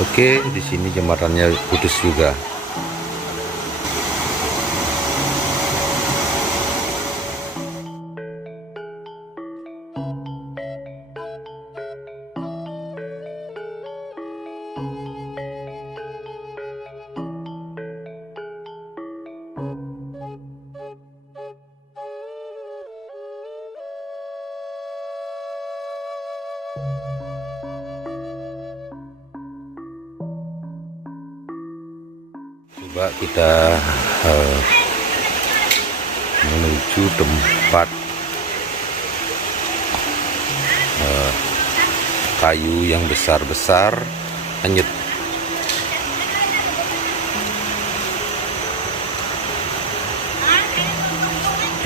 Oke, di sini jembatannya putus juga. Coba kita menuju tempat kayu yang besar-besar hanyut.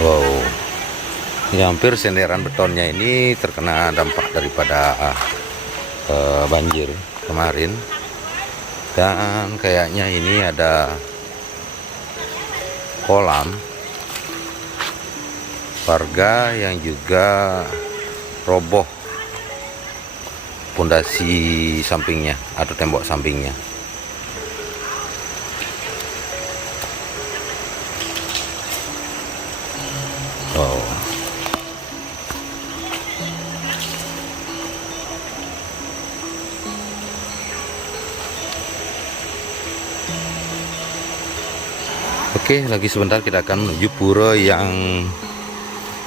Wow, ini hampir senderan betonnya ini terkena dampak daripada banjir kemarin. Dan kayaknya ini ada kolam warga yang juga roboh pondasi sampingnya atau tembok sampingnya. Oh. Oke, lagi sebentar kita akan menuju pura yang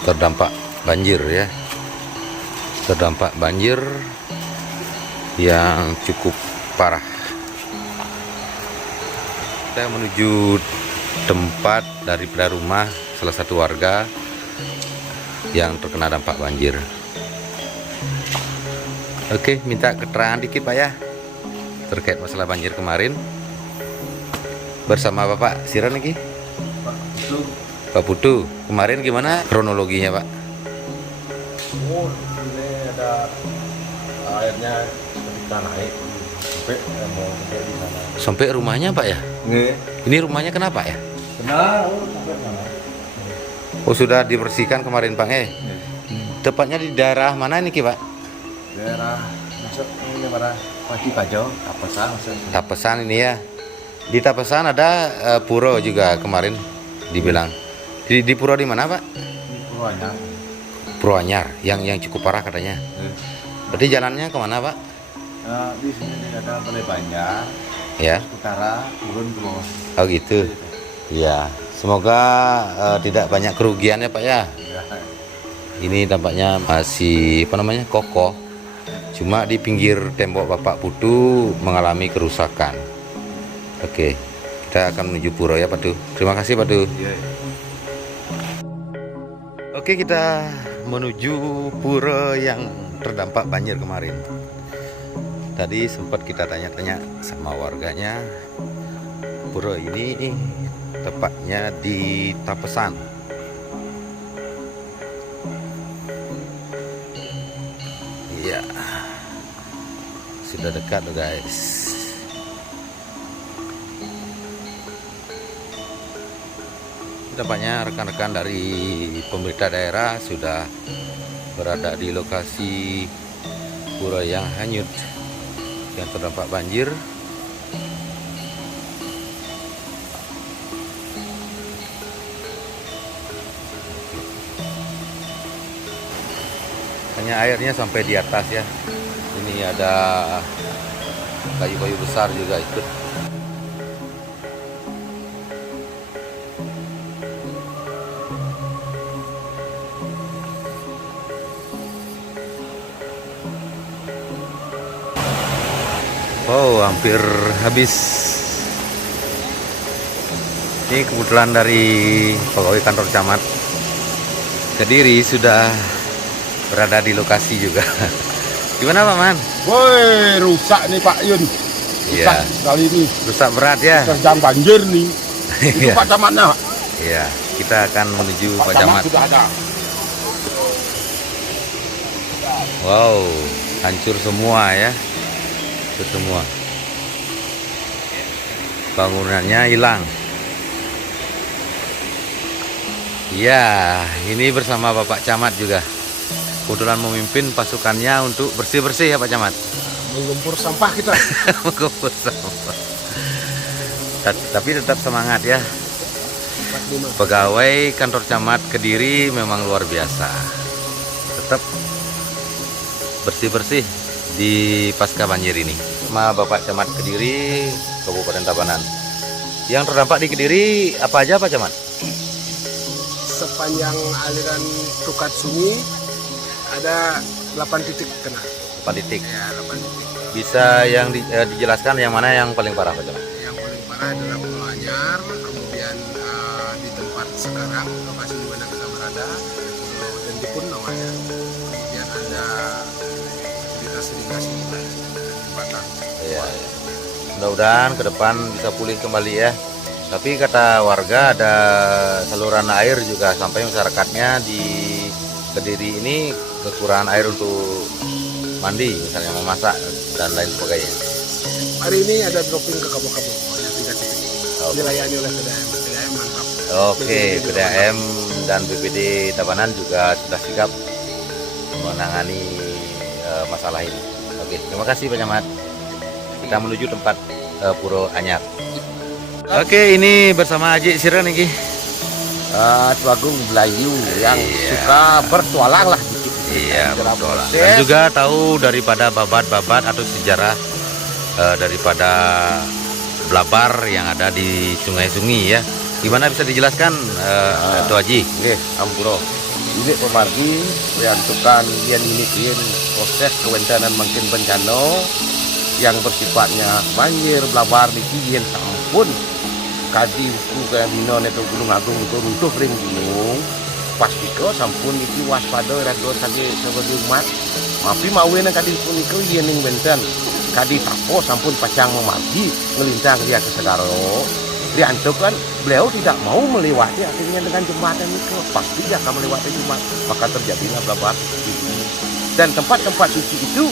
terdampak banjir ya. Terdampak banjir yang cukup parah. Kita menuju tempat daripada rumah salah satu warga yang terkena dampak banjir. Oke, minta keterangan dikit Pak ya terkait masalah banjir kemarin. Bersama Bapak Siran lagi. Pak Putu, kemarin gimana kronologinya Pak? Oh, ini ada airnya ketika naik sampai mau sampai di sana. Sampai rumahnya Pak ya? Nggih. Ini rumahnya kenapa ya? Benar, sampai sana. Oh sudah dibersihkan kemarin Pak Tepatnya di daerah mana nih Ki Pak? Daerah masuk ini para Pati Kajo, Tapesan masuk. Tapesan ini ya. Di Tapesan ada pura juga kemarin dibilang. Di pura di mana Pak? Di Purwanyar. Purwanyar yang cukup parah katanya. Berarti jalannya kemana Pak? Di sini ada Balai Banjar. Ya. Utara turun ke bawah. Oh gitu. Ya. Semoga tidak banyak kerugian ya Pak ya. Ya. Ini tampaknya masih kokoh. Cuma di pinggir tembok Bapak Putu mengalami kerusakan. Oke, kita akan menuju pura ya Pak Du. Terima kasih Pak Du. Iya. Oke, kita menuju pura yang terdampak banjir kemarin. Tadi sempat kita tanya-tanya sama warganya. Pura ini tepatnya di Tapesan. Iya, sudah dekat loh guys. Tampaknya rekan-rekan dari pemerintah daerah sudah berada di lokasi pura yang hanyut yang terdampak banjir. Hanya airnya sampai di atas ya. Ini ada kayu-kayu besar juga ikut. Wow, hampir habis. Ini kebetulan dari pegawai kantor camat Kediri sudah berada di lokasi juga. Gimana Pak Man? Woi, rusak nih Pak Yun. Iya. Rusak kali ini. Rusak berat ya. Terjang banjir nih. Itu Iya. Pak Camatnya. Iya, kita akan menuju Pak Pak Camat Camat. sudah ada. Wow, hancur semua ya. Hancur semua. Bangunannya hilang. Iya, ini bersama Bapak Camat juga. Kebetulan memimpin pasukannya untuk bersih-bersih ya Pak Camat. menggempur sampah kita. Menggempur sampah. Tapi tetap semangat ya. 45. Pegawai kantor camat Kediri memang luar biasa. Tetap bersih-bersih di pasca banjir ini. Sama Bapak Camat Kediri, Kabupaten Tabanan. Yang terdampak di Kediri apa aja Pak Camat? Sepanjang aliran Tukat Sungi ada 8 titik kena. 8 titik. Ya, 8 titik. Bisa yang dijelaskan yang mana yang paling parah Pak Camat? Yang paling parah adalah Pulau Anyar, kemudian di tempat sekarang lokasi di mana kita berada, Pulau Dendikun namanya. Kemudian ada fasilitas irigasi juga di Batang. Iya. Mudah-mudahan ke depan bisa pulih kembali ya. Tapi kata warga ada saluran air juga sampai masyarakatnya di Kediri ini kekurangan air untuk mandi, misalnya memasak dan lain sebagainya. Hari ini ada dropping ke Kabo-Kabo, ada 3 titik. Oke. Dilayani oleh PDAM. PDAM mantap. Oke, PDAM dan BPD Tabanan juga sudah sigap menangani masalah ini. Oke, terima kasih Pak Camat. Kita menuju tempat Puro Anyar. Oke, ini bersama Haji Siren nih. Tuagung Melayu yang Iya. suka bertualang lah dikit. Iya, Dalam betul. proses. Dan juga tahu daripada babat-babat atau sejarah daripada blabar yang ada di sungai-sungai ya. Gimana bisa dijelaskan Tuh Haji? Nggih, ampuro. Ini pemargi yang tukan yang ini proses kewencanan makin bencana yang bersifatnya banjir, blabar niki yen sampun kadi uku kayak Minon itu Gunung Agung itu runtuh ring gunung pasti ko sampun iki waspada rado tadi sebagai umat mapi mawe nang kadi pun iku yen ning benten kadi tapo sampun pacang memargi ngelintang dia ke Segaro diantuk kan beliau tidak mau melewati akhirnya dengan jembatan itu pasti dia akan melewati jembatan maka terjadilah blabar ini dan tempat-tempat suci itu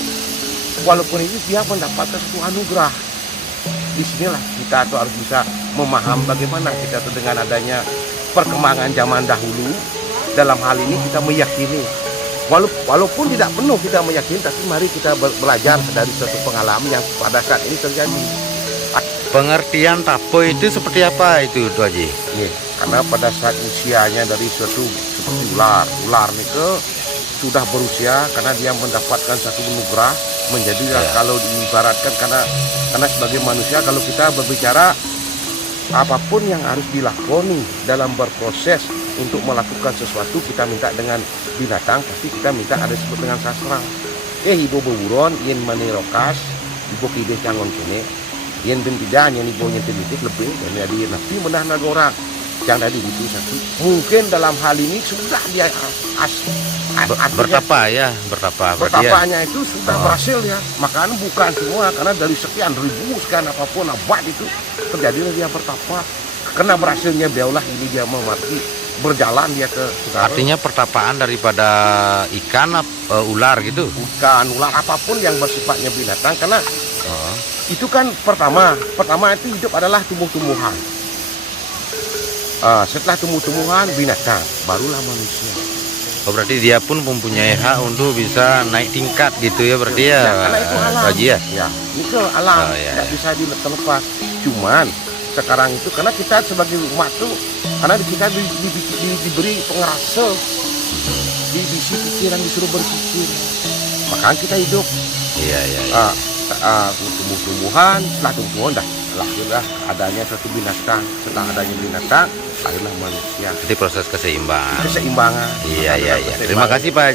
walaupun itu dia mendapatkan satu anugerah. Disinilah kita tuh harus bisa memaham bagaimana kita tuh dengan adanya perkembangan zaman dahulu dalam hal ini kita meyakini walaupun tidak penuh kita meyakini tapi mari kita belajar dari suatu pengalaman yang pada saat ini terjadi. Pengertian tapo itu seperti apa itu Tuh Haji? Nih, karena pada saat usianya dari suatu seperti ular itu sudah berusia karena dia mendapatkan satu anugerah menjadi kalau diibaratkan karena sebagai manusia kalau kita berbicara apapun yang harus dilakoni dalam berproses untuk melakukan sesuatu kita minta dengan binatang pasti kita minta ada disebut dengan sastra ibu beburon yen manirokas ibu kideh cangon kene yen ben tidak yang ibu nyentil lebih dan jadi nabi menah nagora yang tadi itu satu mungkin dalam hal ini sudah dia Bertapa ya, bertapa. bertapanya itu sudah berhasil ya makanya bukan semua karena dari sekian ribu sekian apapun abad itu terjadilah dia bertapa karena berhasilnya beliaulah ini dia memargi berjalan dia ke Segaro. Artinya pertapaan daripada ikan ular gitu. Bukan ular apapun yang bersifatnya binatang karena itu kan pertama itu hidup adalah tumbuh-tumbuhan. Setelah tumbuh-tumbuhan binatang barulah manusia. Oh, berarti dia pun mempunyai hak untuk bisa naik tingkat gitu ya berarti ya, karena itu alam. Haji ya. Ya, ini ke alam, Oh, iya, tidak iya. bisa dilepas. Cuman sekarang itu karena kita sebagai umat tuh, karena kita diberi pengerasa, dibisi pikiran disuruh berpikir, makanya kita hidup. Iya, iya. Iya. Tumbuh-tumbuhan, setelah tumbuhan dah lahirlah adanya satu binatang, setelah adanya binatang lahirlah manusia. Jadi proses keseimbangan. Keseimbangan. Iya, iya, iya. Keseimbangan. Terima kasih Pak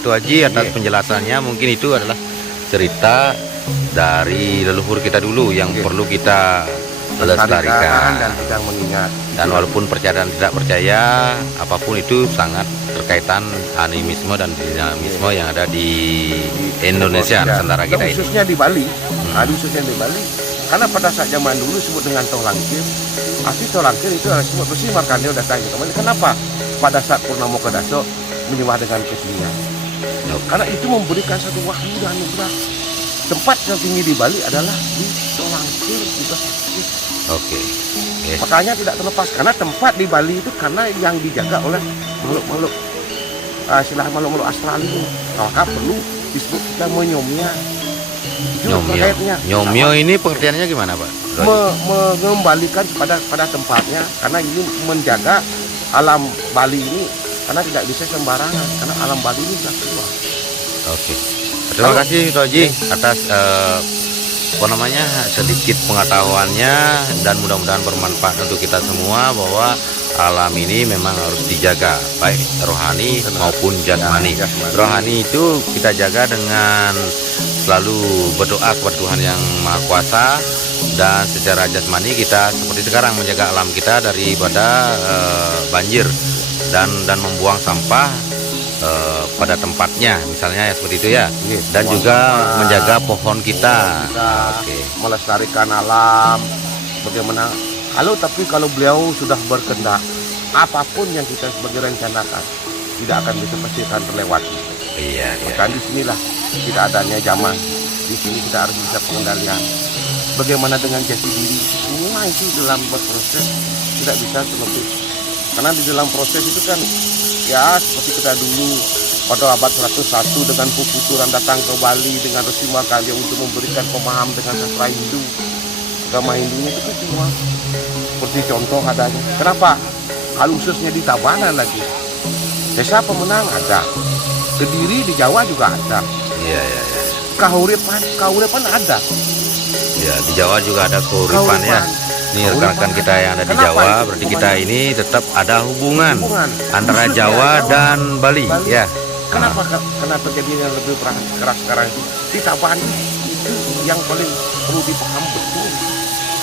Tuh Haji atas Iya. penjelasannya. Mungkin itu adalah cerita dari leluhur kita dulu yang Iya. perlu kita dan lestarikan. kita mengingat. Dan walaupun percaya dan tidak percaya, apapun itu sangat berkaitan animisme dan dinamisme yang ada di Indonesia, Nusantara kita ini. Khususnya di Bali, khususnya di Bali, karena pada saat zaman dulu disebut dengan Tolangkir, asli Tolangkir itu adalah disebut bersih Markandeyo datang ke kemana? Kenapa? Pada saat Purnamo Kedaso menyembah dengan kesenian. Karena itu memberikan satu wahyu dan anugerah. Tempat yang tinggi di Bali adalah di Tolangkir juga. Oke. Makanya tidak terlepas karena tempat di Bali itu karena yang dijaga oleh makhluk-makhluk makhluk astral itu. Maka perlu disebut kita menyomnya Itu Nyomyo. terkaitnya. Nyomyo ini pengertiannya gimana, Pak? Mengembalikan pada tempatnya, karena ini menjaga alam Bali ini, karena tidak bisa sembarangan, karena alam Bali ini sudah tua. Oke. Terima kasih Roji atas apa namanya sedikit pengetahuannya, dan mudah-mudahan bermanfaat untuk kita semua bahwa alam ini memang harus dijaga baik rohani maupun jasmani. Ya, jasmani. Rohani itu kita jaga dengan selalu berdoa kepada Tuhan yang Maha Kuasa, dan secara jasmani kita seperti sekarang menjaga alam kita daripada banjir dan membuang sampah pada tempatnya, misalnya ya seperti itu ya. Iya, Dan buang juga sampah. menjaga pohon kita. Kita Oke. melestarikan alam. Bagaimana kalau beliau sudah berkehendak, apapun yang kita sebagai rencanakan tidak akan bisa pasti akan terlewati. Iya, iya. Maka di sinilah kita adanya zaman. Di sini kita harus bisa pengendalian. Bagaimana dengan jati diri? Semua itu dalam berproses tidak bisa terlebih. Karena di dalam proses itu kan ya seperti kita dulu pada abad 101 dengan Pupu Turan datang ke Bali dengan Resi Makarya untuk memberikan pemahaman dengan sastra Hindu. Agama Hindunya itu semua seperti contoh adanya. Kenapa? Kalau khususnya di Tabanan lagi. Desa Pemenang ada. Kediri di Jawa juga ada. Iya, iya, iya. Kahuripan ada. Ya, di Jawa juga ada keuripan ya. Ini rekan-rekan kita yang ada di Kenapa Jawa, itu berarti kita ini tetap ada hubungan Hubungan. antara Khususnya Jawa Jawa, dan Bali, Bali. ya. Kenapa terjadinya lebih keras sekarang itu? Di Tabanan itu yang paling perlu dipahami betul.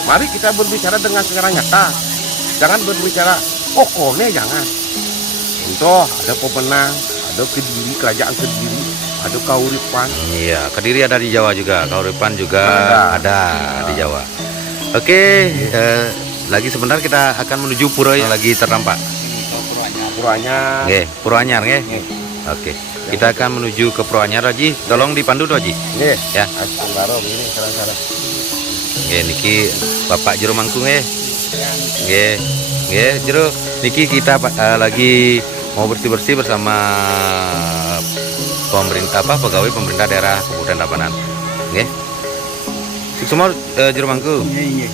Mari kita berbicara dengan secara nyata. Jangan berbicara pokoknya, jangan. Contoh, ada Pemenang, ada Kediri, kerajaan Kediri, ada Kahuripan. Iya, Kediri ada di Jawa juga, Kahuripan juga ada di Jawa. Oke, lagi sebentar kita akan menuju pura yang lagi terdampak. Puranya. Oke, Pura Anyar nggih. Nggih. Oke, kita akan menuju ke Pura Anyar, Roji. Tolong dipandu, Roji. Nggih. Ya. Astunggaro ini sekarang. Nggih, niki Bapak Jero Mangkung nggih. Nggih. Nggih, Jero. Niki kita lagi mau bersih-bersih bersama pegawai pemerintah daerah Kabupaten Tabanan. Nggih. Sukses semua Jero Mangkung. Iya.